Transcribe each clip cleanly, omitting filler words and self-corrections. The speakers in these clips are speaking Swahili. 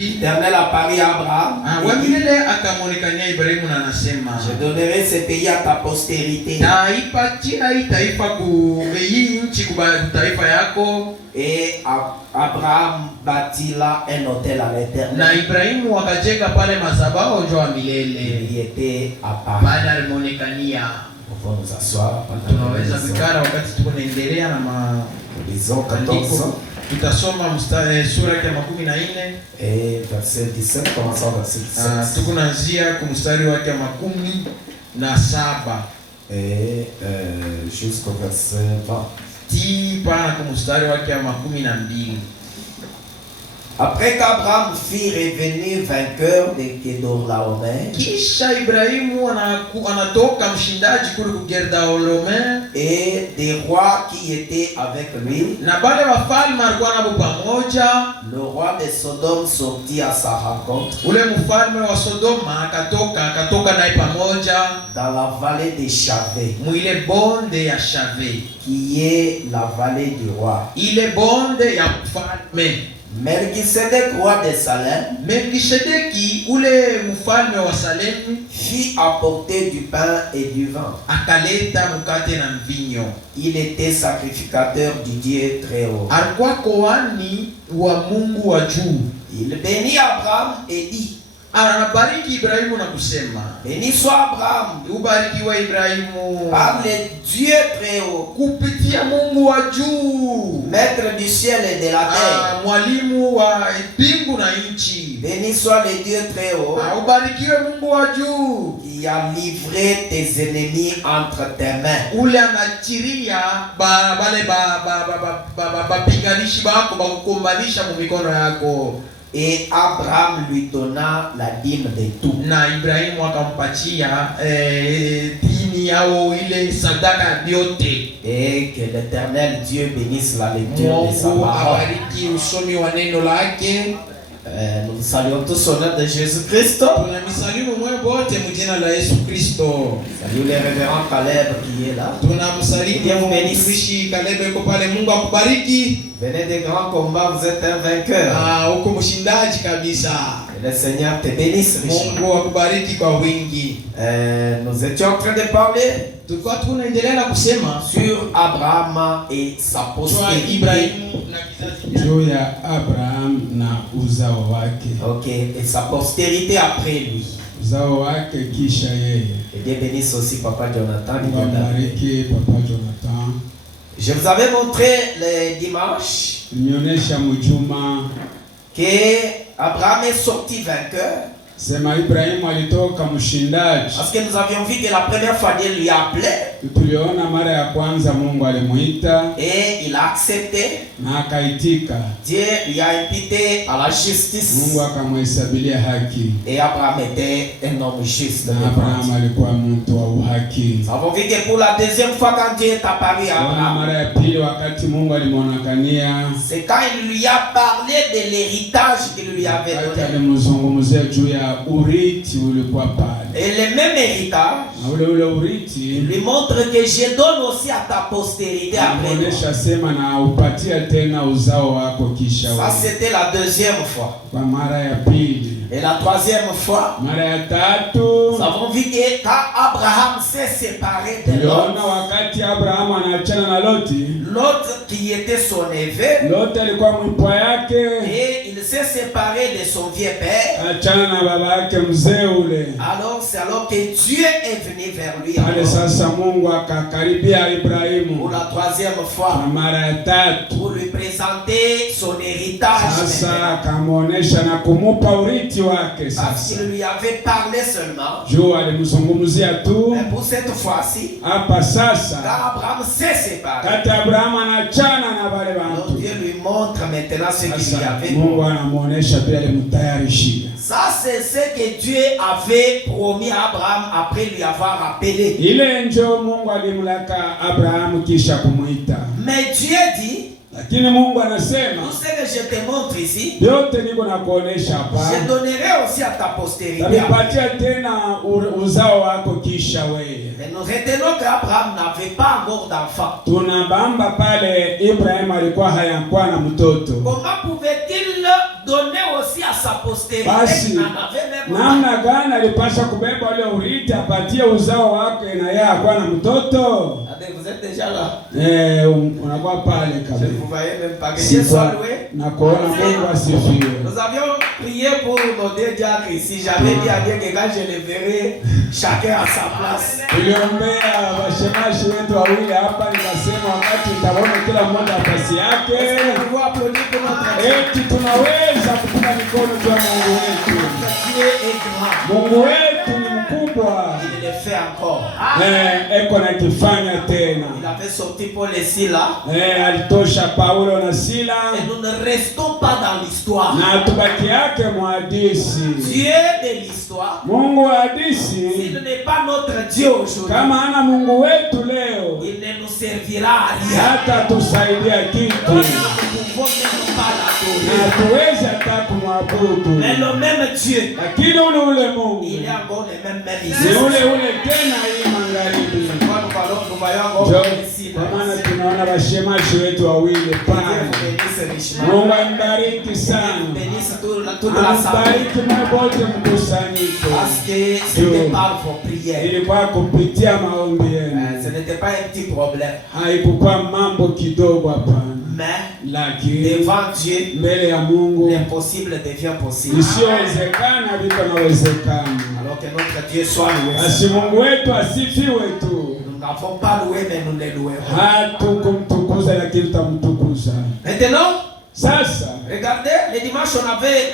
L'Éternel apparaît à Abraham. Je donnerai ce pays à ta postérité. Et Abraham bâtit là un hôtel à l'Éternel. Il y était apparu. On va nous asseoir. Lisons 14. Tutasoma sura ya 14 verset 17, commençons verset 17. Tukunaanzia kumstari wake 17 jusqu'au verset 20. Pana kumstari wake 12. Après qu'Abraham fut revenu vainqueur de Kedorlaomer, kisha Ibrahimu anatoka mshindaji kule Kedorlaomer, et des rois qui étaient avec lui, na bale wafalme walikuwa nabo pamoja. Le roi de Sodome sortit à sa rencontre, ule mfalme wa Sodoma akatoka naye pamoja dans la vallée de Shavé, mwile bonde ya Shavé, qui est la vallée du roi. Ile bonde ya mfalme Melchisedec, roi de Salem, Melchisedeki ule mfalme wa Salem, fit apporter du pain et du vin. Akaleta mkate na mvinyo. Il était sacrificateur du Dieu très haut. Alikuwa koani wa Mungu wa juu. Il bénit Abraham et dit, anabariki Ibrahimu na kusema, béni soit Abraham, ubarikiwa Ibrahimu par le Dieu très haut, kupitia Mungu wa juu, maître du ciel et de la terre, mwalimu wa mbingu na nchi. Béni soit le Dieu très haut, ubarikiwe Mungu wa juu, qui a livré tes ennemis entre tes mains. Ule anachiria bale bapinganishi bako bakukombanisha mu mikono yako. Et Abraham lui donna la dîme de tout. Na Ibrahimu akampatia dini yao ile sadaka yote. Et que l'Éternel Dieu bénisse la lecture de sa parole. Abariki usomi wa neno lake. Nous saluons tous au nom de Jésus-Christ. Tunamsalimu mwe bote mjina la Yesu Kristo. Salut les révérends Caleb qui est là. Tunamsalimu mtumishi Caleb yuko pale. Mungu akubariki. Venez des grands combats, vous êtes un vainqueur. Uko mshindaji kabisa. Que le Seigneur te bénisse richement. Mungu akubariki kwa wingi. Nous étions en train de parler tulikuwa tunaendelea na kusema sur Abraham et sa postérité. Juu ya Abraham na uzao wake. OK, et sa postérité après lui. Uzao wake kisha yeye. Et Dieu bénisse aussi Papa Jonathan. Bariki Papa Jonathan. Je vous avais montré le dimanche nionyesha mjuma que Abraham est sorti vainqueur. Sema Ibrahimu alitoka mshindaji. Parce que nous avions vu que la première fois Dieu lui a appelé. Tuliona mara ya kwanza Mungu alimuita. Et il a accepté. Na akaitika. Dieu lui a imputé à la justice. Mungu akamhesabilia haki. Et Abraham était un homme juste. Abraham alikuwa mtu wa uhaki. Nous avons vu que pour la deuxième fois quand Dieu est apparu à Abraham, mara ya pili wakati Mungu alimwonekania, c'est quand il lui a parlé de l'héritage qu'il lui avait donné. Alimzungumzia juu ya urithi ulikuwa pale. Et le même héritage, ule urithi, il lui montre que je donne aussi à ta postérité après toi. Anaonyesha sema na upatia tena uzao wako kisha wewe. Ça c'était la deuxième fois. Kwa mara ya pili. Et la troisième fois, mara ya tatu, nous avons vu que quand Abraham s'est séparé de Lot, wakati Abraham anaachana na Loti, Lot qui était son neveu, Lot alikuwa mpwa yake, et il s'est séparé de son vieux père. Achana na baba yake mzee ule. Alors c'est alors que Dieu est venu vers lui. Ale sasa Mungu akakaribia Ibrahimu pour la troisième fois, mara ya tatu, pour lui présenter son héritage. Sasa akamuonesha na kumupa urithi wake. Parce qu'il lui avait parlé seulement. Juu alimzungumzia tu. Mais pour cette fois-ci, hapa sasa, quand Abraham s'est séparé, kati Abraham anachana na wale watu, Dieu lui montre maintenant ce qu'il lui avait. Mungu anamuonesha pia alimtayarishia. Ça c'est ce que Dieu avait promis à Abraham après lui avoir appelé. Ile ndio Mungu alimlaka Abraham kisha kumuita. Mais Dieu dit, lakini Mungu anasema, tout ce que je te montre ici, yote niko nakuonesha hapa, je donnerai aussi à ta postérité. Nitapatia tena uzao wako kisha wewe. Mais nous retenons qu'Abraham n'avait pas encore d'enfant. Tunabamba pale Ibrahim alikuwa hayakuwa na mtoto. Comment pouvait-il donner aussi à sa postérité Basi, qui n'en avait même pas. namna gani alipasha kubeba ule urithi apatie uzao wake na yeye akuwa na mtoto? Vous êtes déjà là. Unakuwa pale Je kabisa. ne vous voyais même pas. Que Dieu soit loué. Na kuona Mungu asifiwe. Nous avions prié pour nos deux diacres ici. J'avais dit à Dieu que quand je les verrai, chacun à sa place. Tuliombea washemashi wetu wawili hapa, nikasema wakati nitaona kila mmoja nafasi yake. Nous pouvons applaudir pour notre Dieu. Eti tunaweza kupiga mikono kwa Mungu wetu. Dieu est grand. Mungu wetu ni mkubwa. Il le fait encore. Eko na kifanya tena. Il avait sorti Paul et Silas. Alitosha Paulo na Sila. Et nous ne restons pas dans l'histoire. Na tubaki yake mwadisi. Dieu de l'histoire. Mungu wa hadisi. S'il n'est pas notre Dieu aujourd'hui, Kama ana Mungu wetu leo, il ne nous servira à rien. hata tusaidia kitu. Nous ne pouvons même pas Na l'adorer. tuwezi hata kumwabudu. Mais le même Dieu, Lakini ule Mungu il est encore le même ni ici. ule tena hii magharibi. Nous voyons encore Ndio ici. kwa maana tunaona washemashi wetu wawili pale. Mungu ambariki sana. Toute la assemblée. Ambariki mwote mkusanyiko. Parce que c'était par vos prières. Ilikuwa kupitia maombi yenu. Ce n'était pas un petit problème. Haikuwa mambo kidogo hapana. Mais Lakini devant Dieu, mbele ya Mungu l'impossible devient possible. isiyowezekana viko nawezekana. Alors que notre Dieu soit loué. Basi Mungu wetu asifiwe tu. Nous n'avons pas loué, mais nous le louerons. Hatukumtukuza lakini tutamtukuza. Maintenant, Sasa regardez, le dimanche on avait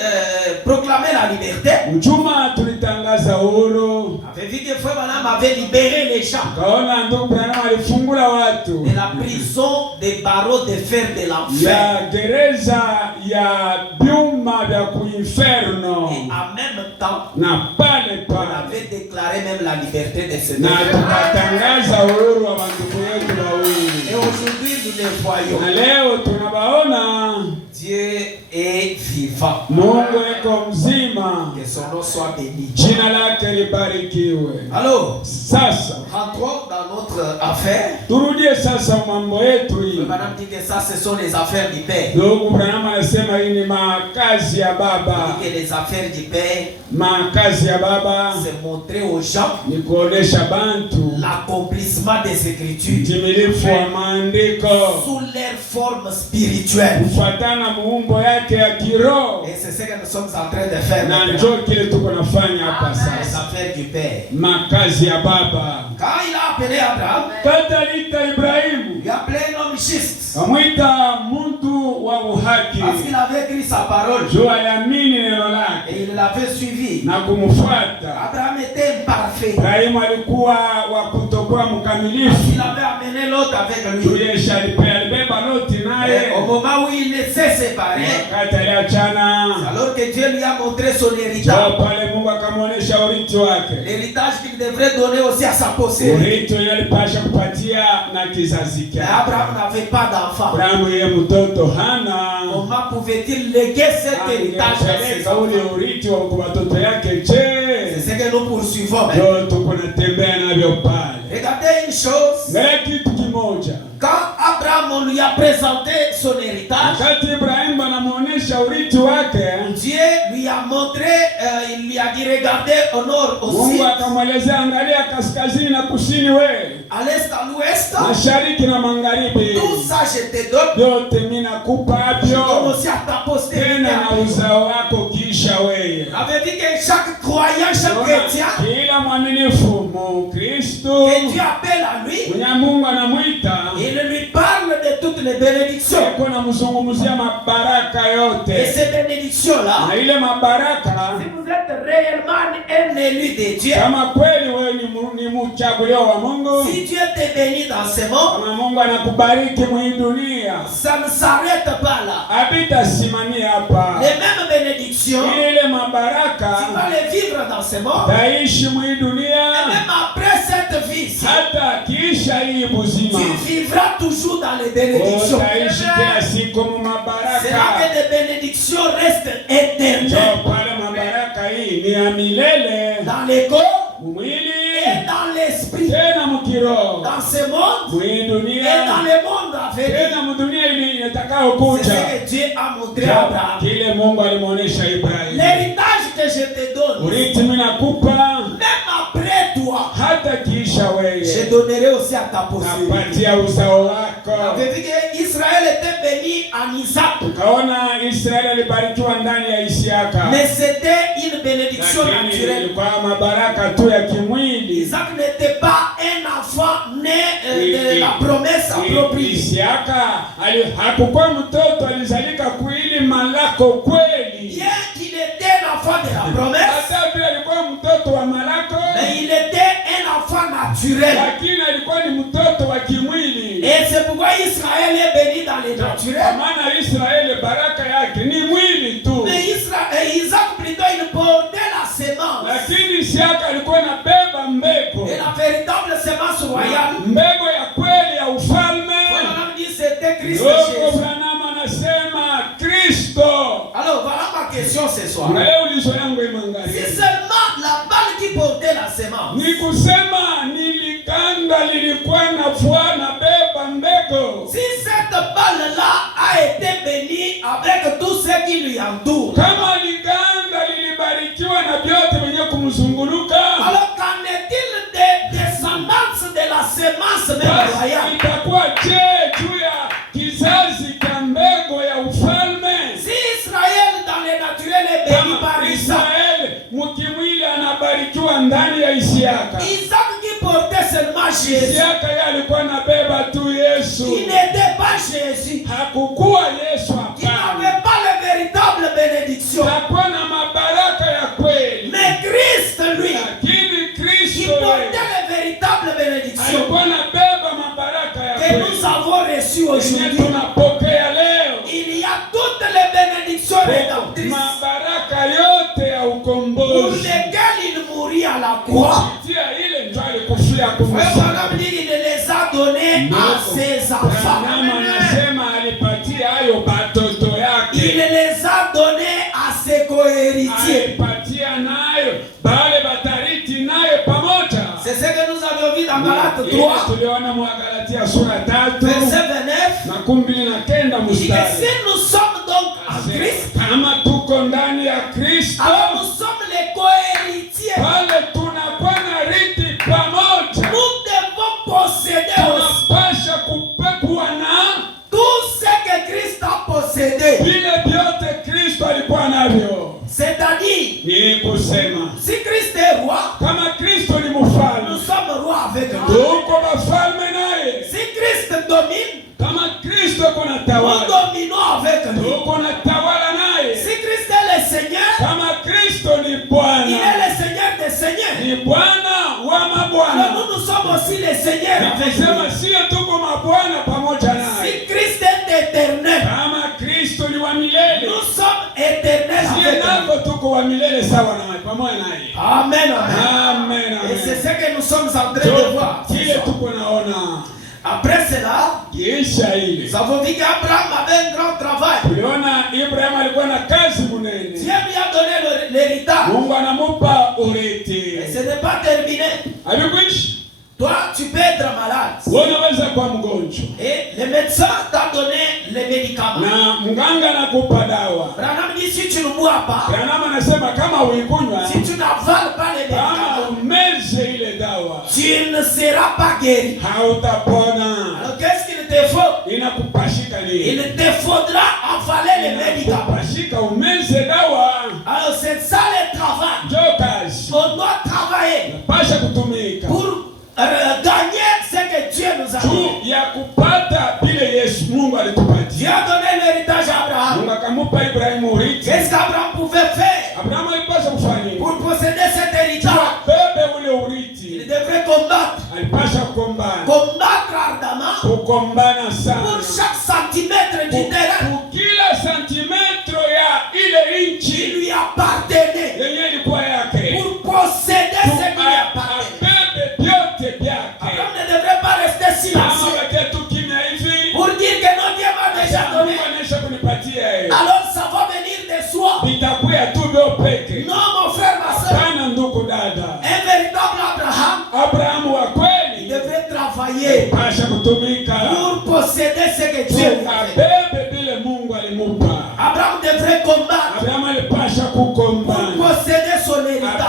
proclamé la liberté. Mjuma tulitangaza uhuru. Avait vu que Frère Branham avait libéré les gens Kaona ndugu Branham alifungula watu de la prison des barreaux de fer de l'enfer. ya gereza ya byuma vya kuinferno, Et en même temps, na pale on pale avait déclaré même la liberté de ce na peuple. tukatangaza uhuru wa bandugu yetu wawili. Et aujourd'hui, nous les voyons. Na leo tunabaona Dieu est vivant. Mungu eko mzima, Que son nom soit béni. jina lake libarikiwe. Alors, Sasa rentrons dans notre affaire. turudie sasa mambo yetu hii. Madame dit que ça, ce sont les affaires du Père. Ndugu Branham anasema hii ni makazi ya Baba. Que les affaires du Père, Makazi ya Baba c'est montrer aux gens ni kuonesha bantu l'accomplissement des Écritures utimilifu wa maandiko sous leur forme spirituelle. kufuatana muumbo yake ya kiroho, Et c'est ce que nous sommes en train de faire na maintenant. njoo kile tuko nafanya hapa Les sasa. affaires du Père. Makazi ya Baba. Quand il a appelé Abraham, Katalita Ibrahimu, il a appelé un homme juste. kamwita mtu wa uhaki, Parce qu'il avait écrit sa parole juu aliamini neno lake et il l'avait suivi. na kumfuata. Abraham était imparfait. Ibrahimu alikuwa wa kutokuwa mkamilifu. Il avait amené l'autre avec lui. Juliesha alibeba Loti Et naye au moment où il s'est séparé, wakati aliachana, alors que Dieu lui a montré son héritage, njoo pale Mungu akamwonyesha urithi wake, l'héritage qu'il devrait donner aussi à sa postérité. urithi alipasha kupatia na kizazi Mais chake. Abraham n'avait pas d'enfant. Abrahamu yeye mtoto hana, Comment pouvait-il léguer cet héritage à ses angepeleka ule enfants? urithi wa kwa watoto yake. C'est Je ce que nous poursuivons. ndio tuko natembea navyo pale. Regardez une chose. Ngaya kitu kimoja, Quand Abraham on lui a présenté son héritage, wakati Ibrahimu anamuonesha urithi wake, Dieu lui a montré, il lui a dit regardez au nord, au sud, Mungu akamwelezea angalia kaskazini na kusini, we à l'est, à l'ouest. mashariki na magharibi, Tout ça je te donne. vyote mimi nakupa Je donne havyo, aussi à ta postérité. tena na uzao wako kisha wewe. Avait dit que chaque croyant, chaque chrétien, Kila mwaminifu Mkristo que Dieu appelle à lui, mwenye Mungu anamwita, il lui parle de toutes les bénédictions. eko na mzungumzia mabaraka Et yote, ces bénédictions-là, na ile mabaraka, si vous êtes réellement un élu de Dieu, kama kweli wewe ni mchaguliwa wa Mungu, si Dieu te bénit dans ce monde, kama Mungu anakubariki mwi dunia, ça ne s'arrête pas là. habitasimamia hapa. Les mêmes bénédictions, Ile tu mabaraka vas les vivre dans ce monde. taishi mwi Et dunia, même après cette vie, hata kiisha hii buzima tu vivras toujours dans les bénédictions. utaishi kila siku mu C'est là mabaraka. que les bénédictions restent éternelles Njoo pale mabaraka hii ni ya milele, dans les corps mwili et dans l'esprit, tena mkiroho, dans ce monde mwi et dans dunia le monde à venir. tena mdunia ile C'est itakayokuja. ce que Dieu a montré à Abraham. Kile Mungu alimuonesha Ibrahimu. urithi mimi nakupa, même après toi, hata kisha wewe je donnerai aussi à ta postérité. napatia uzao wako. Israël était béni en Isaac. Kaona Israeli alibarikiwa ndani ya Isiaka, Mais c'était une bénédiction lakini naturelle. ilikuwa mabaraka tu ya kimwili. Isaac n'était pas un enfant né de la promesse appropriée. Isiaka hakukuwa mtoto alizalika kuili malako kweli. Bien qu'il était un enfant de la promesse, Hata pia alikuwa mtoto wa malako, mais il était un enfant naturel. lakini alikuwa ni mtoto wa kimwili. Et c'est pourquoi Israël est béni dans les Kwa naturels. maana Israeli baraka yake ni mwili tu, Mais Isaac plutôt il portait la sémence. lakini Isiaka alikuwa anabeba mbegu, Et la véritable sémence royale, mbegu ya kweli ya ufalme. on dit c'était Christ Ndugu Jésus. Branham anasema Kristo. Alors voilà ma question ce soir. Na leo ulizo yangu Si imeangalia seulement la balle qui portait la sémence, ni kusema niliganda lilikuwa na vua na beba mbegu. si cette balle-là a été bénie avec tout ce qui lui entoure, Kama liganda lilibarikiwa na vyote venye kumzunguluka, alors qu'en est-il des descendances de la sémence même basi royale? itakuwa je juu ya kizazi cha mbegu ya ufalme? Si Israël dans les naturels est béni par Kama Isaac, Israeli mkimwili anabarikiwa ndani ya Isiaka, Isaac qui portait seulement Jésus, Isiaka yeye alikuwa anabeba tu Yesu, qui n'était pas Jésus, hakukuwa Yesu qui hapana, n'avait pas les véritables bénédictions, hakuwa na mabaraka ya kweli, mais Christ lui, lakini qui Kristo portait les véritables bénédictions alikuwa anabeba mabaraka ya que kweli nous avons reçues yenye aujourd'hui. tunapokea leo. Il y a toutes les bénédictions rédemptrices Mabaraka yote ya pour ukombozi lesquelles il mourit à la croix. kupitia ile ndio alikufia Frère kumsalaba. Branham dit qu'il les a donnés à ses enfants. Branham anasema alipatia hayo batoto Il yake, les a donnés à ses cohéritiers. alipatia nayo bale batariti nayo pamoja. C'est ce que nous avions vu dans Galates Ile 3, tuliona mwa Galatia sura 3 verset 29. na 19 Il dit que mstari. si nous sommes donc en Christ, Kama tuko ndani ya Kristo, alors nous sommes les cohéritiers. pale tunakuwa na riti pamoja. Nous devons posséder aussi Tunapasha kupekwa na tout ce que Christ a possédé. vile vyote Kristo alikuwa navyo. C'est-à-dire, Ni kusema si Christ est roi, kama Kristo ni nous mfalme, sommes rois avec lui. tuko wafalme naye. Si Christ domine, Kama Kristo kuna nous tawala, dominons avec lui. tuko na tawala naye. Si Christ est le Seigneur, Kama Kristo ni il est Bwana, le Seigneur des seigneurs. ni Bwana wa Alors mabwana. nous sommes aussi les seigneurs avec lui. Nikisema sio tuko mabwana pamoja Si naye. Christ est éternel, Kama Kristo ni wa milele, nous sommes éternels sie avec lui. nako tuko wa milele sawa naye pamoja naye. Amen, amen. Amen, Et c'est amen. ce que nous sommes en train de voir. Kile tuko naona Après cela, kisha ile nous avons vu qu'Abraham avait un grand travail. tuliona Ibrahim alikuwa na kazi munene. Dieu lui a donné l'héritage. Mungu anamupa urithi. Et ce n'est pas terminé. Alikuishi Toi, tu peux être malade. unaweza kuwa mgonjwa Et le médecin t'a donné les médicaments. na mganga anakupa dawa. Branham dit si tu ne bois pas, Branham anasema kama uikunywa, si tu n'avales pas les kama médicaments, umeze ile dawa tu ne seras pas guéri. hautapona. Alors qu'est-ce qu'il te faut? Inakupashika Il nini? te faudra avaler les médicaments. Inakupashika umeze dawa. Alors c'est ça le travail. Njoo kazi, On doit travailler pasha kutumika pour gagner ce que Dieu nous a donné. juu ya kupata vile Yesu Mungu Dieu alitupatia. a donné l'héritage à Abraham. Mungu akamupa Ibrahimu urithi. Qu'est-ce qu'Abraham pouvait faire Abrahamu alipasha kufanya nini? pour posséder cet héritage? Bebe ule Il urithi, devrait combattre. alipasha kukombana, Combattre ardemment kukombana pour sana chaque centimètre du terrain kwa kila santimetro ya ile qui inchi lui appartenait. yenye ilikuwa yake, Pour posséder ce qui lui appartenait. abebe vyote vyake. Abraham ne devrait pas rester Kama silencieux wakia tu kimya hivi, pour dire que non, Dieu m'a déjà donné. Mungu anaisha kunipatia yeye, Alors ça va venir de soi. vitakuya tu vyo peke. Non, mon frère, ma soeur. Sana ndugu dada, Un véritable Abraham, Abrahamu wa il kweli devrait travailler pasha kutumika pour posséder ce que Dieu lui a fait. abebe vile Mungu alimupa. Abraham devrait combattre Abrahamu alipasha pour kukombana posséder son héritage.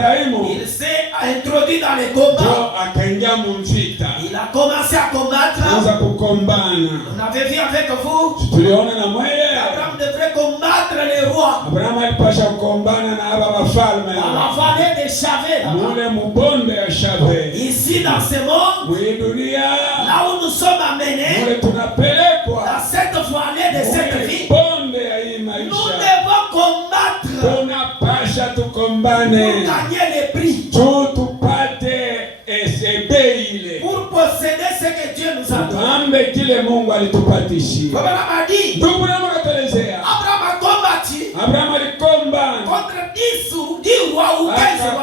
Ibrahimu il s'est introduit dans les combats. ndio akaingia mvita. Il a commencé à combattre. Anza kukombana. On avait vu avec vous. Tuliona na mweye. Abraham devrait combattre les rois. Abraham alipasha kukombana na aba wafalme. Dans la vallée de Chavé. Mule mbonde ya Chavé. Ici dans ce monde. Mwe dunia. Là où nous sommes amenés. Mule tunapelekwa. Dans cette vallée de cette vie. Bonde ya hii maisha. Nous devons combattre. Tunapasha tukombane. Pour gagner les prix. Tupate esebe ile. Pour posséder ce que Dieu nous a donné. Tuambe kile Mungu alitupatishia. Comme on a dit. Ndugu Abraham akatelezea. Abraham a combattu. Abraham alikombana. Contre 10 rois ou 15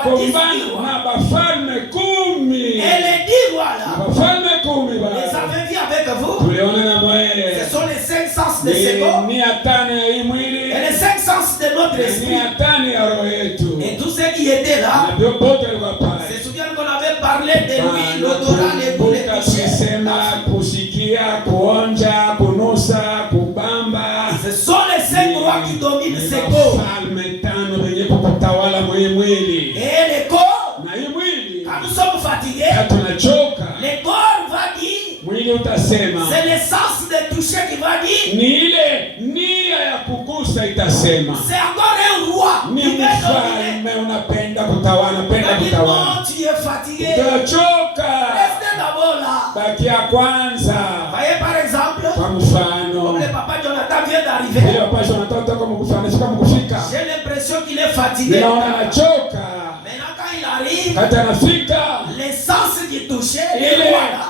rois. 10 rois. Na bafalme 10. Et les 10 rois là. Bafalme 10 Vous bala. les avez vus avec vous. Tuliona na mwele. Ce sont les 5 sens de ce corps. Ni atane ya hii mwili. Et les 5 sens de notre Ni esprit. atane ya roho yetu. Et tous ceux qui étaient là. Na ndio bote walikuwa pale. Se souviennent qu'on avait parlé de lui, l'odorat, les goûts, les péchés. Kusema, kusikia, kuonja, kunusa, kubamba. Ce sont les 5 rois qui dominent ce corps. Falme tano wenye kutawala mwili. Et les corps, Na hii mwili. quand nous sommes fatigués, Tunachoka. le corps va dire. Mwili utasema. C'est l'essence de toucher qui va dire. Ni ile nia ya kugusa itasema. C'est encore un roi Ni qui veut dominer. mfalme unapenda kutawala, unapenda Il dit kutawala. non, tu es fatigué. Utachoka. Restez d'abord là. Baki ya kwanza. Voyez par exemple, Kwa mfano. comme le papa Jonathan vient Ile d'arriver. wapasha wanatoka kama kufanya sika mkufika. J'ai l'impression qu'il est fatigué. Ninaona anachoka. Maintenant quand il arrive, Hata anafika. l'essence qui touchait, Ile les rois là.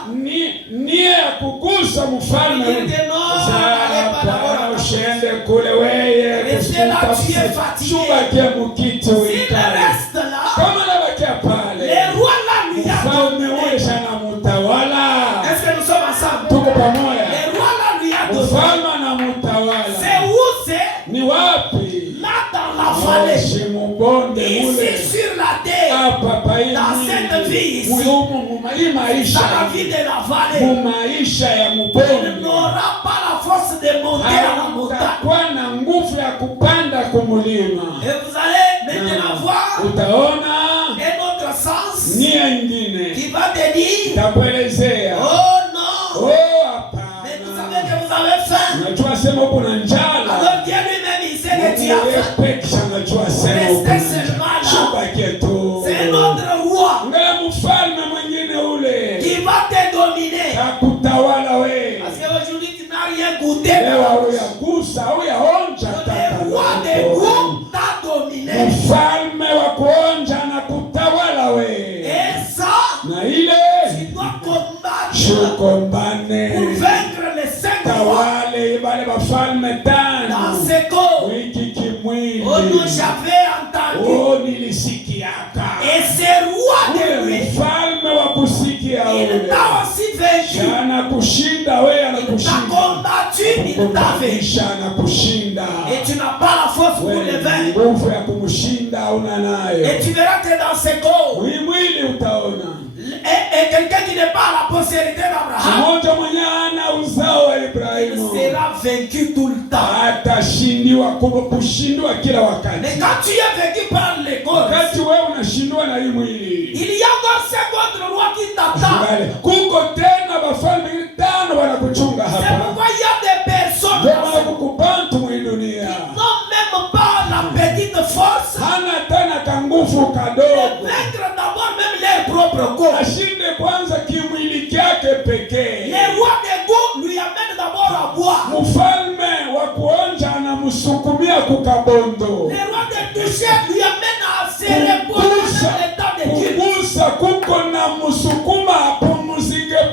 nia ya kugusa mfalme. Il dit non, n'allez pas d'abord à ta ushende kule weye. Restez là, tu es fatigué. Subakia mukiti S'il wikale. reste là, Kama nabakia pale. les rois là lui a Mfalme donné. ule shana mutawala. Est-ce que nous sommes ensemble? Tuko pamoja. Les rois là lui a donné. Mfalme na mutawala. C'est où c'est? Ni wapi? Là dans la vallée. Chez Mubonde Ici ule. sur la terre. Hapa paini. Dans cette vie ici. Muyumu maisha. Dans la vie de la vallée. Maisha ya Il Mubonde. n'aura pas la force de monter à la montagne. Hautakuwa na nguvu ya kupanda kumulima. Et vous allez maintenant voir Utaona un autre sens nia ingine. qui va te dire Takuelezea. oh non, Oh mais vous hapana. savez que vous avez faim. Unajua sema uko na njala. Alors Dieu lui-même il sait que tu as faim. Pekisha unajua sema uko na njala. Shubakie tu. C'est un autre roi Ngaya mfalme mwingine ule. qui va te dominer. Akutawala we. Parce qu'aujourd'hui tu n'as rien goûté. Leo huyagusa, huyaonja Le roi des goûts t'a dominé. Mfalme wa kuonja na kutawala we. Et ça, Na ile tu dois combattre shukombane. pour vaincre les 5 rois Tawale ibale bafalme tano. dans ce corps. Wiki kimwili. Oh non, j'avais entendu. Oh nilisikiaka. Et ce roi de lui, Mfalme wa kusikia il ule. t'a aussi vaincu. Anakushinda we, Il t'a anakushinda. combattu, il t'a vaincu. Kisha anakushinda. Et tu n'as pas la force pour le vaincre. Nguvu ya kumshinda una nayo. Et tu verras que dans ce corps, Mwili utaona. et quelqu'un qui n'est pas la postérité d'Abraham, Mmoja mwenye ana uzao wa il Ibrahimu. sera vaincu tout le temps. Atashindiwa, kushindwa kila Mais wakati. quand tu es vaincu par les corps, Wakati wewe unashindwa na hii mwili. il y a encore 5 autres rois qui t'attendent. Bale, kuko tena bafalme tano wanakuchunga C'est hapa. pourquoi il y a des personnes Ndio qui maana kukubantu mwa dunia. n'ont même pas la petite force Hana tena kanguvu de kadogo. vaincre d'abord même leur propre corps. Ashinde kwanza kimwili kyake pekee. Les rois des goûts lui amènent d'abord à boire. Mfalme wa kuonja anamsukumia kukabondo. Les rois des toucher lui amènent à se reposer dans l'état de Dieu. Kugusa kuko na msukuma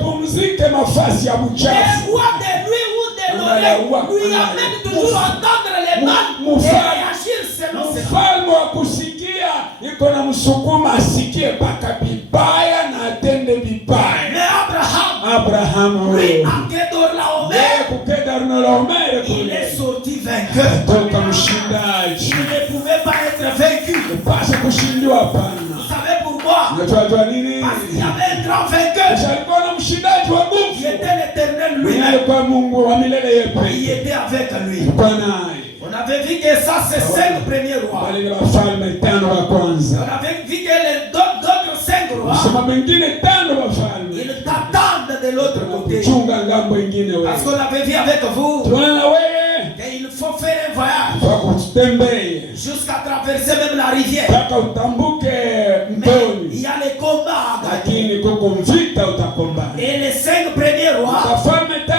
pumzike mafasi ya Les mchafu. rois de lui ou de l'oreille lui amènent toujours à entendre les mal et réagir selon ses mal. Mfalme wa kusikia iko na msukuma asikie mpaka vibaya na atende vibaya. Mais Abraham lui, à Kedorlaomer, Kedorlaomer il est sorti vainqueur. toka mshindaji. Il ne pouvait pas être vaincu. Upashe kushindiwa Vous hapana. savez pourquoi? Unajua nini? Parce qu'il y avait un grand vainqueur. Alikuwa na mshindaji wa Il nguvu. était l'Éternel Mwenye lui-même. alikuwa Mungu wa milele Il yepe. était avec lui. Alikuwa naye. On a avait vu que ça, c'est 5 premiers rois. wale ni wafalme 5 wa kwanza. On avait vu que les d'autres 5 rois, Sema mengine 5 wafalme ils t'attendent de l'autre côté. chunga ngambo ingine wewe. Parce qu'on avait vu avec vous Tunaona wewe qu'il faut faire un voyage kwa kutembea jusqu'à traverser même la rivière. mpaka utambuke Mais il mtoni, y a les combats à gagner. lakini kuko mvita utakombana. Et les 5 premiers rois, Wafalme 5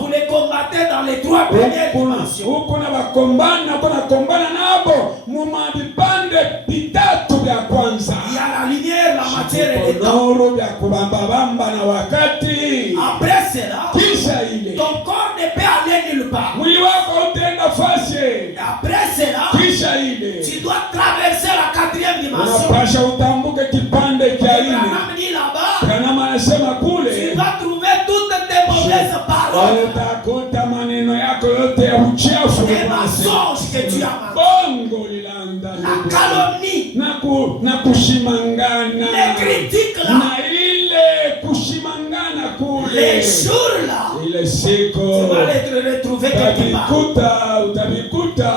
vous les combattez dans les 3 premières dimensions. huko na bakombana kuna kombana nabo muma vipande vitatu vya kwanza. Il y a la lumière, la matière et le temps. Nuru vya kubambabamba na wakati. Après cela, Kisha ile ton corps ne peut aller nulle part. mwili wako utaenda fasi. Et après cela, Kisha ile tu dois traverser la 4e dimension. unapasha utambuke kipande cha Et ile. Branham dit là-bas, Branham anasema tu kule vas trouver toutes tes mauvaises paroles, utakuta maneno yako yote ya uchafu, les mensonges que tu as mangés, bongo lilanda la calomnie, na kushimangana les critiques là, na ile kushimangana kule les jours là, ile tu siku vas les retrouver quelque part. utabikuta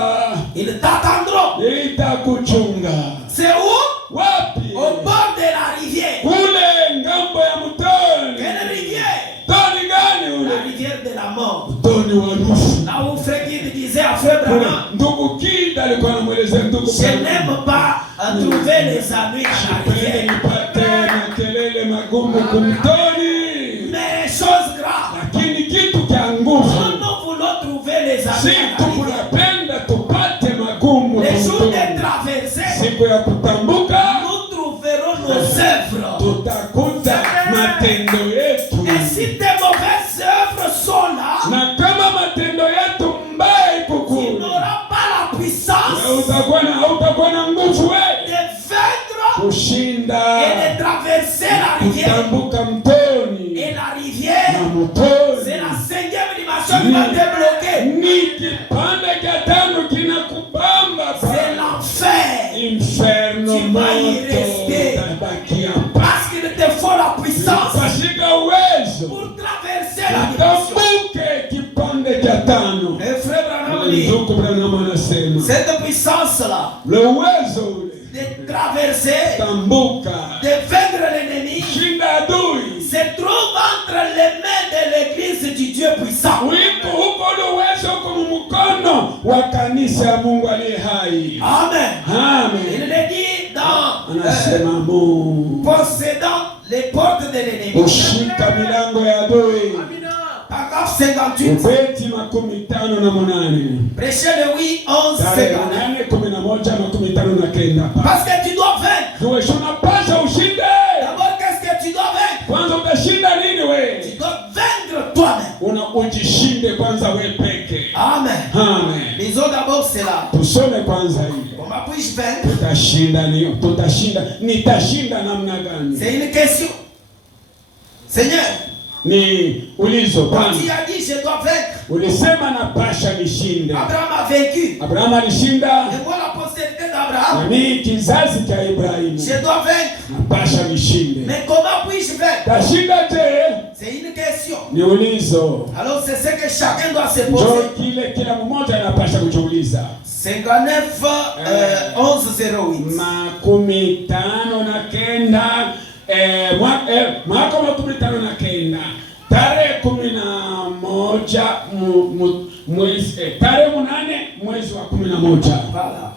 Ils t'attendront. itakuchunga. C'est où? Wapi? Au bord de la rivière. Kule ngambo ya mtoni. Quelle rivière? Mtoni gani ule? La rivière de la mort. Mtoni wa nufu. Là où Frère Guide disait à Frère Branham, Ndugu Kida alikuwa anamwelezea ndugu je n'aime pas trouver les amis à la Pende rivière. nipate na kelele magumu kumtoni, Mais chose grave, lakini kitu cha nguvu quand nous voulons trouver les si amis à la rivière, tunapenda tupate magumu les jours kumtoni. de traverser, Siku ya kutambuka nous trouverons nos œuvres. tutakuta matendo yetu, Et si tes mauvaises œuvres sont là, na kama matendo yetu mbaya iko tu kule, n'auras pas la puissance hautakuwa na nguvu wewe de vaincre kushinda et de traverser la rivière. kutambuka mtoni Et la na rivière, mtoni. c'est la 5e dimension qui va débloquer. Ni kipande cha 5 kinakubamba C'est l'enfer. inferno, Tu vas y moto rester. utabakia Parce qu'il te faut la puissance pashika uwezo pour traverser la dimension. utambuke kipande cha 5. Et Frère Branham dit, Ndugu Branham anasema cette puissance-là, le uwezo ule de traverser, tambuka de vaincre l'ennemi, shinda adui se trouve entre les mains de l'église du Dieu puissant. huko ule uwezo uko mkono wa kanisa ya Mungu aliye hai. Amen. Il Amen. le dit dans Anasema Mungu possédant les portes de l'ennemi. ushika milango ya adui. Paragraphe 58. Ubeti 58. Prêchez le oui 11 Tarehe 59. 8:11:59. Parce que tu dois vaincre. Wewe unapaswa ushinde. D'abord, qu'est-ce que tu dois vaincre? Kwanza utashinda nini wewe? Tu dois vaincre toi-même. Ujishinde kwanza wewe peke. Amen. Amen. Lisons d'abord cela. Tusome kwanza hili. Comment puis-je vaincre? Nitashinda namna gani? C'est une question. Seigneur, Ni ulizo quand Bwana. tu as dit je dois vaincre, Ulisema napasha nishinde. Abraham a vaincu. Abrahamu alishinda, Et moi, la postérité na d'Abraham, mimi kizazi cha Ibrahimu je dois vaincre. napasha nishinde. Mais comment puis-je vaincre? Tashinda je? C'est une question. Ni ulizo. Alors c'est ce que chacun doit se Ndio poser. kila mmoja anapasha kujiuliza. 59 11 08. 59 mwaka wa 59 tarehe 11 mwezi tarehe 8 mwezi wa 11. Voilà.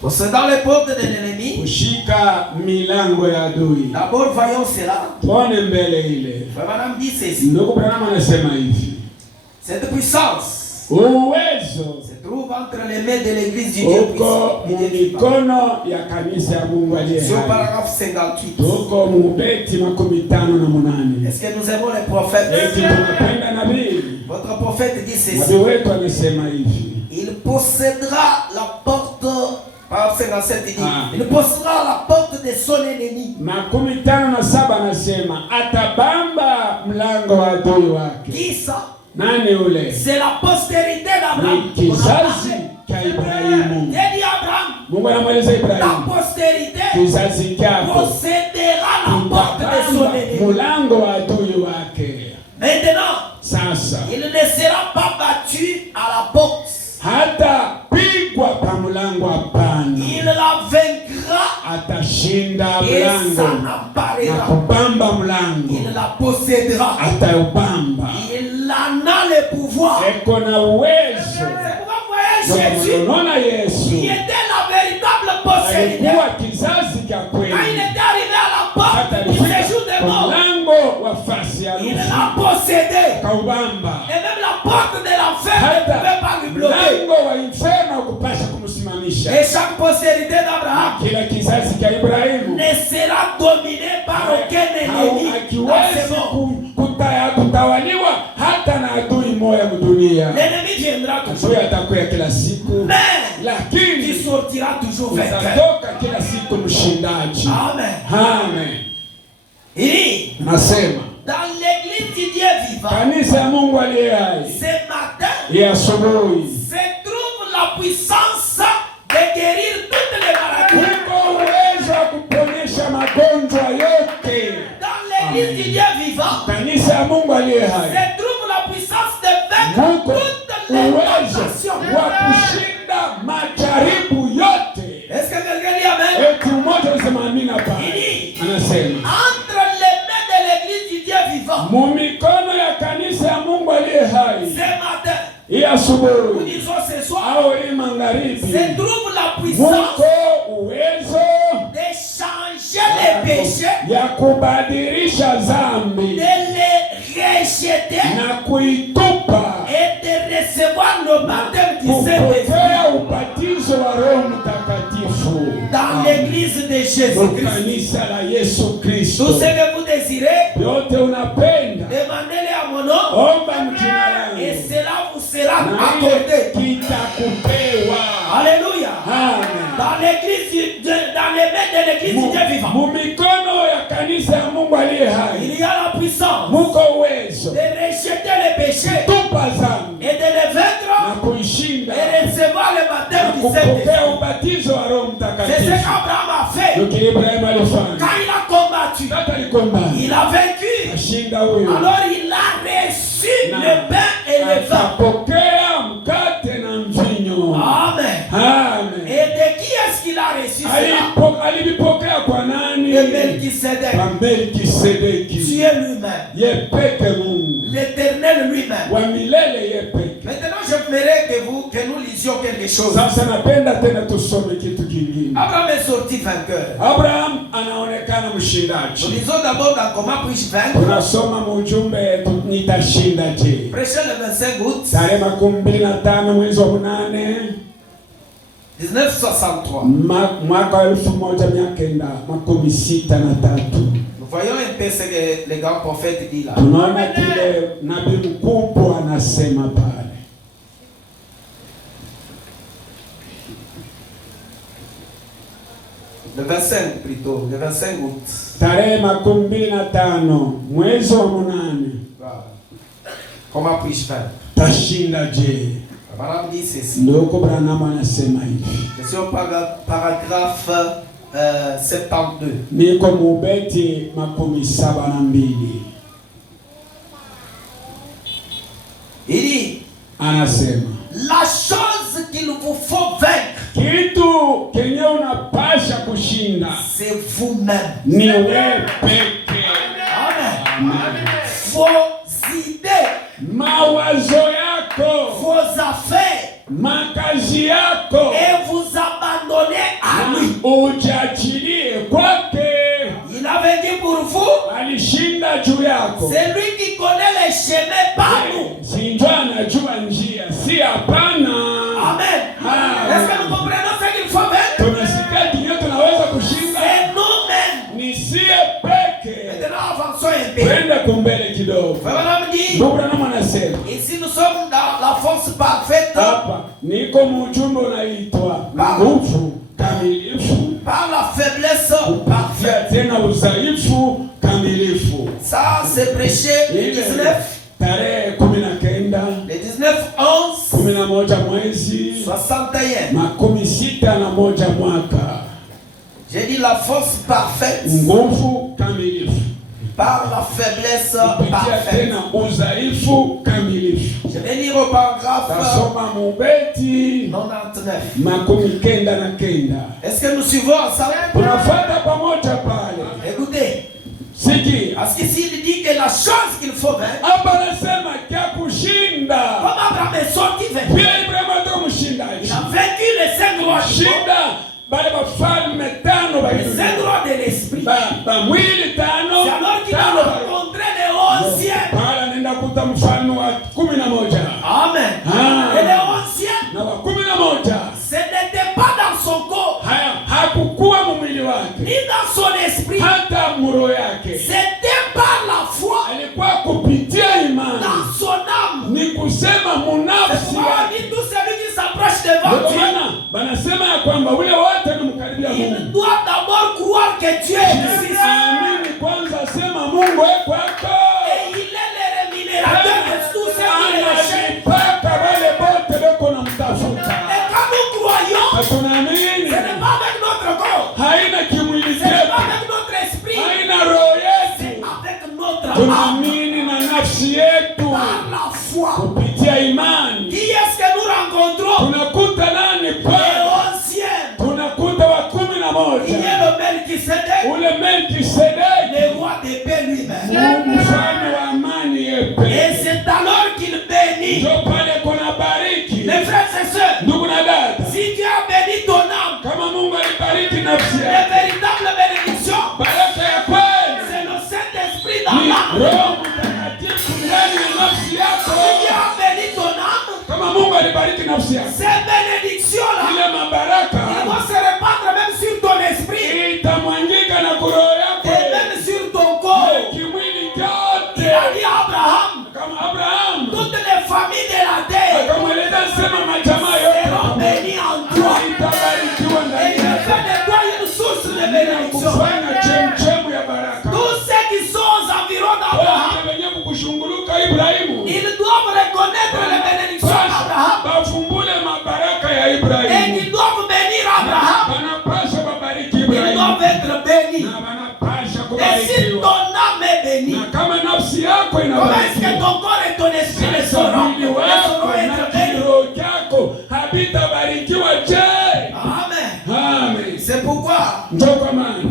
Possédant les portes de l'ennemi, Kushika milango ya adui. d'abord voyons cela. Tuone mbele ile. Madame dit ceci. Ndugu Branham anasema hivi. Cette puissance Uwezo se trouve entre les mains de l'église du Dieu uko puissant. mikono ya kanisa ya Mungu aliye Sur hai. paragraphe 58. Tuko Mubeti 58. Est-ce que nous aimons les prophètes? Eti tunapenda nabii. Votre prophète dit ceci. Nabii wetu amesema hivi. Il possédera la porte. Par 57 il dit, Ah. il possédera la porte de son ennemi. 57 anasema atabamba mlango wa adui wake. Qui ça? Nani ule? C'est la postérité d'Abraham. Ni kizazi cha Ibrahimu. Dieu dit Abraham, Mungu anamweleza la Ibrahimu, postérité kizazi chako possédera la porte porte de son ennemi. Mulango wa adui wake. Maintenant, Sasa il ne sera pas battu à la porte. hata pigwa pa mulango hapana. Il la vaincra Atashinda et mlango s'en na emparera. kubamba mlango. Il la possédera. Ataubamba. Il en a le pouvoir. Eko na uwezo. C'est pourquoi vous voyez Jésus, Unaona il Yesu était la véritable possédée. alikuwa kizazi cha Quand il kweli. était arrivé à la porte Hata du alifika séjour des kwa morts, mlango wa fasi ya il lufu l'a possédé. kaubamba. Et même la porte de l'enfer ne Hata pouvait pas lui bloquer. mlango wa inferno kupasha kumsimamisha. Et chaque postérité d'Abraham Kila kizazi cha Ibrahimu ne sera dominé par aucun ennemi dans ce monde. hakiwezi kutawaliwa hata na adui moya mdunia. L'ennemi viendra toujours, Adui atakuya kila siku, mais il lakini sortira toujours vainqueur. utatoka kila siku mshindaji. Amen. Amen. Il dit, Nasema dans l'église du Dieu vivant, kanisa ya Mungu aliye hai ce matin, ya asubuhi se trouve la puissance de guérir toutes les maladies. uko uwezo wa kuponyesha magonjwa yote. Dans l'église du Dieu vivant, Kanisa ya Mungu aliye hai se trouve la puissance de vaincre uko toutes les uwezo tentations. wa kushinda majaribu yote. Est-ce que quelqu'un dit Amen? Eti mmoja anasema amina pale. Anasema Entre les mains de l'église du Dieu vivant, mu mikono ya kanisa ya Mungu aliye hai ce matin, hii nous asubuhi disons ce soir, au hii magharibi se trouve la puissance muko uwezo de changer les péchés, ya kubadilisha zambi de les rejeter na kuitupa, et de recevoir le baptême du Saint-Esprit kupokea ubatizo wa Roho Mtakatifu dans l'église de kwa Jésus-Christ. kanisa la Yesu Kristo. Tout ce que vous désirez, Yote unapenda demandez-le à mon nom omba mjina et langu cela vous sera na accordé. ile kitakupewa. Alléluia. Amen. Dans l'église, dans les mains de l'église du Dieu vivant, Mu mikono ya kanisa ya Mungu aliye hai il y a la puissance muko uwezo de rejeter les péchés tupa zambi et de les na vaincre kuishinda et recevoir le na baptême du kupokea Saint-Esprit. ubatizo wa Roho C'est ce Mtakatifu. qu'Abraham a fait. Ndio Ibrahimu alifanya. Quand il a combattu, Tata alikombana il a vaincu. ashinda huyo, Alors il a reçu le pain et le vin. akapokea mkate na mvinyo. Amen. Amen. Et de qui est-ce qu'il a reçu cela? Alivipokea kwa nani? De Melchisedec. Kwa Melkisedeki. Dieu lui-même. Ye peke Mungu L'éternel lui-même. wa milele, ye peke. Maintenant, j'aimerais que nous lisions quelque chose. Sasa napenda tena tusome kitu kingine. Abraham est sorti vainqueur. Abraham anaonekana Nous mshindaji. lisons d'abord dans Comment puis-je vaincre. Tunasoma mujumbe nitashindaje. Prêché le 25 août Tarehe 25 mwezi wa 8 1963. mwaka wa 1963. Nous voyons un peu ce que le grand prophète dit là. Tunaona kile nabii mkubwa anasema pale. Le 25 plutôt, le 25 août. Tarehe 25 mwezi wa 8. Voilà. Comment puis-je faire? Tashindaje? Abraham dit ceci. Ndio Branham anasema hivi. C'est sur paragraphe 72. Niko mubeti 72. Il dit, Anasema la chose qu'il vous faut vaincre, kitu kenye unapasha kushinda c'est vous-même. ni wewe peke. Amen. Vos idées, Mawazo yako, vos affaires, makazi yako, et vous abandonnez à lui. ujachilie kwake. Il avait dit pour vous, Alishinda juu yako. c'est lui qui connaît les chemins par nous. Si ndio anajua njia, si hapana. Amen. Est-ce que nous comprenons ce qu'il faut vaincre? Tunasikia kinyo tunaweza kushinda C'est nous-mêmes. ni sie peke. Maintenant, avançons un peu. Kwenda kumbele kidogo. Abraham dit, Ndugu Branham anasema ici nous sommes dans la force parfaite hapa niko mujumbe unaitwa nguvu kamilifu par la faiblesse parfaite. tena udhaifu kamilifu. Ça, c'est prêché le 19, tarehe 19 le 19 11 11 mwezi 61. 61 mwaka. J'ai dit la force parfaite nguvu kamilifu, par la faiblesse kupitia parfaite. tena udhaifu kamilifu. Je vais lire au paragraphe Tasoma Mubeti 99. Est-ce que nous suivons ensemble? Tunafuata pamoja pale. Écoutez. Siki. Parce que s'il dit que la chose qu'il faut vaincre, hapa anasema kia kushinda. Comme Abraham est sorti vainqueur. Pia Ibrahim atoka mshindaji. Il a vaincu les 5 rois. Shinda bale bafalme tano ba les 5 rois de l'esprit. Ba mwili tano. C'est alors qu'il a rencontré les 11e. Pala nenda kuta mfalme wa 11. Amen. Et les 11e. Na wa 11. Ce n'était pas dans son corps. Hakukuwa mwili wake. Ni dans son esprit. Hata muro yake. C'était par la foi. Alikuwa kupitia imani. Dans son âme. Ni kusema munafsi. C'est tout celui qui s'approche devant Dieu. Banasema ya kwamba ule wote anamkaribia Mungu. Il doit d'abord croire que Dieu existe. Amini kwanza sema Mungu yuko hapa. Et il est le rémunérateur de tous ceux qui le recherchent. Paka wale wote beko na mtafuta. Et quand nous croyons, tunaamini. Ce n'est pas avec notre corps. Haina kimwili Ce n'est chetu. pas avec notre esprit. Haina roho yetu. C'est avec notre âme. Tunaamini na nafsi yetu. Par la foi. Kupitia imani. Qui est-ce que nous rencontrons? Tunakuta nani pale? Les 11e. Tunakuta wa 11. Il y a le Melchisedec. Ule Melchisedec. Le roi de paix lui-même. Mfalme wa amani yepe. Et c'est alors qu'il bénit. Ndio pale kuna bariki. Mes frères et sœurs. Ndugu na dada. Si Dieu a béni ton âme. Kama Mungu alibariki nafsi yako. La véritable bénédiction. Baraka ya kweli. C'est le Saint-Esprit dans l'âme. Roho Mtakatifu ndani ya nafsi yako. Si Dieu a béni ton âme. Kama Mungu alibariki nafsi yako. Ces bénédictions-là. Ile mabaraka. Ils vont se répandre même sur ton esprit. Itamwangika na kuroho yako. Et même sur ton corps. Kimwili chote. Il a dit à Abraham. Kama Abraham. Toutes les familles de la terre. Akamweleza sema majamaa yote. Seront bénies en toi. Itabarikiwa Et ndani je yako. fais de toi une source de bénédiction. Kufanya chemchemu ya baraka. Tous ceux qui sont aux environs d'Abraham. Wale wenye kukushunguluka Ibrahimu. Ils doivent reconnaître les bénédictions d'Abraham. Bafumbule mabaraka ya Et Ibrahimu. ils doivent bénir Abraham. Banapasha babariki Ils Ibrahimu. doivent être bénis. Na banapasha Et si kubarikiwa. ton âme est bénie, Na kama nafsi yako comment est-ce que inabarikiwa. ton corps et ton esprit le Sasa sauront? mwili Ne wako sauront na être bénis. kiroho chako havitabarikiwa je? Amen. Amen. C'est pourquoi Ndio kwa maana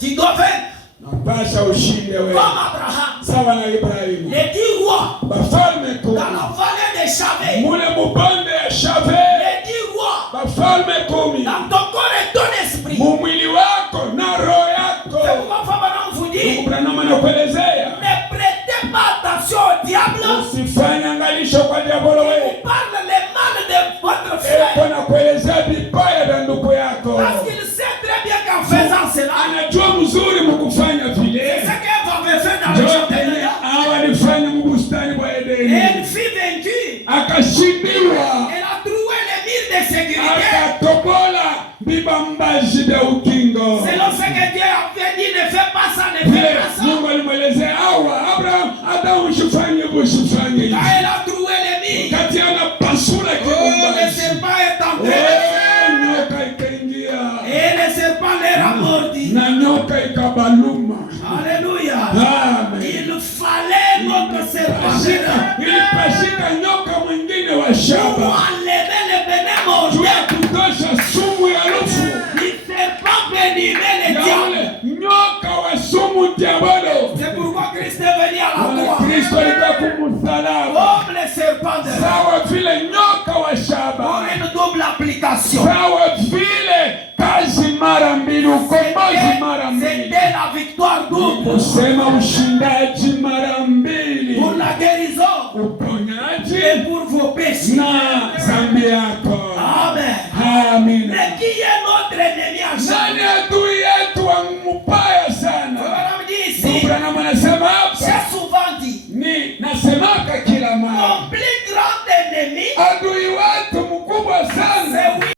tu dois faire napasha ushinde wewe. comme Abraham. Sawa na Ibrahimu. Les 10 rois Bafalme dans kumi. la vallée de Chavé. Mule mubonde ya Shave. Les 10 rois Bafalme kumi. dans ton corps et ton esprit. Mumwili wako na roho yako. C'est pourquoi Fabana vous dit, Branham anakuelezea. ne prêtez pas attention au diable. Usifanye angalisho kwa diabolo Il wewe. vous parle le mal de votre frère. Eko nakuelezea vibaya vya ndugu yako. Parce qu'il sait très bien qu'en faisant cela, Anajua mzuri mkufanya c'est vile. ce qu'Ève avait fait dans le Ndio jardin. yenye hawa alifanya mbustani bwa Et Edeni. elle fut vaincue. Akashindiwa. Elle a trouvé les murs de sécurité. Akatobola vibambazi vya ukingo. Selon ce que Dieu avait dit, ne fais pas ça, ne fais Vile pas ça. Mungu alimwelezea Hawa, Abraham, hata usifanye usifanye hivi. Quand elle a trouvé les murs, Kati anapasula le kibambazi. serpent est entré. Nyoka ikaingia. Et le serpent leur a mordi. Na nyoka ikabaluma. Alléluia. Amen. Il fallait notre serpent. Ilipashika nyoka mwingine wa Pour shaba. enlever le venin Juu ya mortel. kutosha sumu ya lufu. Le serpent venimait le Ya diable. ule nyoka wa sumu diabolo. C'est pourquoi Christ est venu à la Wala croix. Kristo alikuwa kumsalaba. Comme le serpent de Sawa vile nyoka wa pour shaba. une double application. Sawa vile kazi mara mbili, ukombozi mara mbili. C'était la victoire double. Kusema ushindaji mara mbili. Pour la guérison Uponyaji et pour vos péchés. na zambi yako. Amen. Amina. Mais qui est notre ennemi à Nani jamais? adui